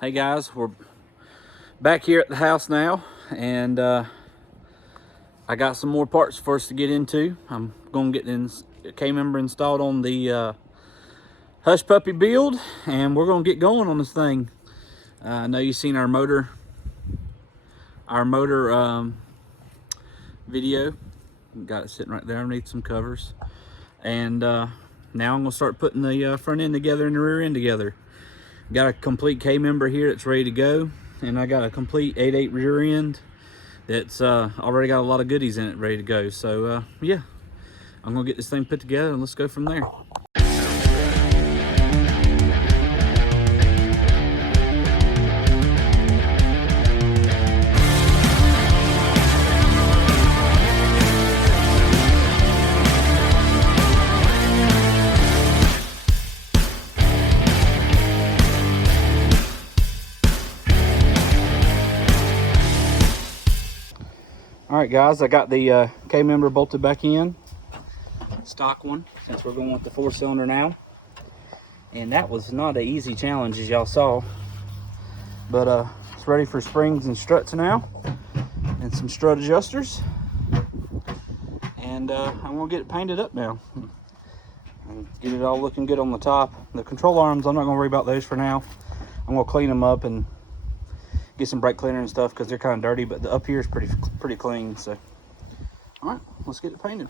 Hey guys, we're back here at the house now, and I got some more parts for us to get into. I'm going to get the Kmember installed on the Hush Puppy build, and we're going to get going on this thing. I know you've seen our motor video. Got it sitting right there underneath some covers, and now I'm going to start putting the front end together and the rear end together. Got a complete Kmember here that's ready to go, and I got a complete 8/8 rear end that's already got a lot of goodies in it ready to go. So yeah, I'm gonna get this thing put together and let's go from there. All right, guys, I got the Kmember bolted back in, stock one, since we're going with the 4-cylinder now. And that was not an easy challenge, as y'all saw. But it's ready for springs and struts now, and some strut adjusters. And I'm gonna get it painted up now and get it all looking good on the top. The control arms, I'm not gonna worry about those for now. I'm gonna clean them up and get some brake cleaner and stuff because they're kind of dirty, but the up here is pretty clean. So all right, let's get it painted.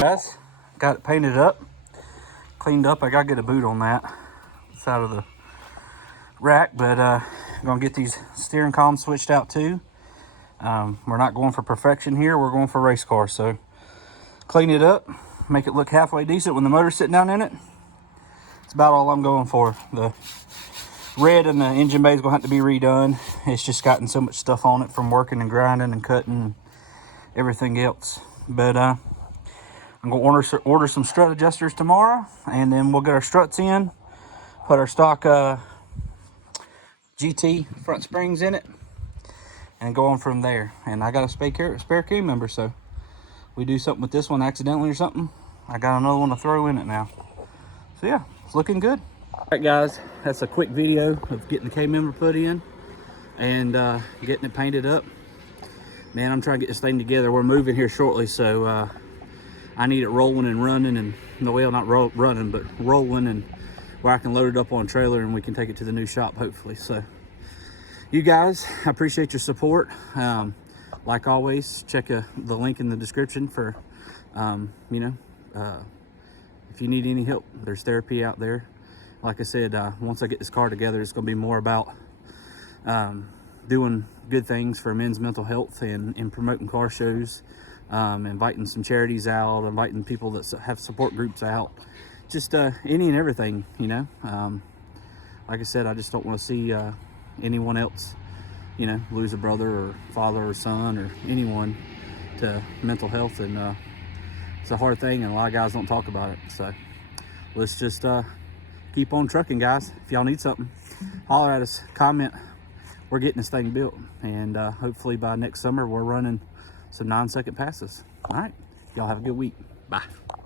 Guys, got it painted up, cleaned up. I gotta get a boot on that side of the rack, but I'm gonna get these steering columns switched out too. We're not going for perfection here, we're going for race car. So clean it up, make it look halfway decent when the motor's sitting down in it. It's about all I'm going for. The red and the engine bay is gonna have to be redone. It's just gotten so much stuff on it from working and grinding and cutting and everything else. But I'm gonna order some strut adjusters tomorrow, and then we'll get our struts in, put our stock GT front springs in it, and go on from there. And I got a spare Kmember, so we do something with this one accidentally or something, I got another one to throw in it now. So yeah, it's looking good. All right, guys, that's a quick video of getting the Kmember put in and getting it painted up. Man, I'm trying to get this thing together. We're moving here shortly, so I need it rolling and running, and well, not running, but rolling, and where I can load it up on a trailer and we can take it to the new shop hopefully. So you guys, I appreciate your support. Like always, check the link in the description for if you need any help. There's therapy out there. Like I said, once I get this car together, it's going to be more about doing good things for men's mental health and promoting car shows, inviting some charities out, inviting people that have support groups out, just any and everything, you know. Like I said, I just don't want to see anyone else, you know, lose a brother or father or son or anyone to mental health. And it's a hard thing, and a lot of guys don't talk about it. So let's just keep on trucking, guys. If y'all need something, holler at us, comment. We're getting this thing built, and hopefully by next summer we're running some 9-second passes. All right, y'all have a good week. Bye.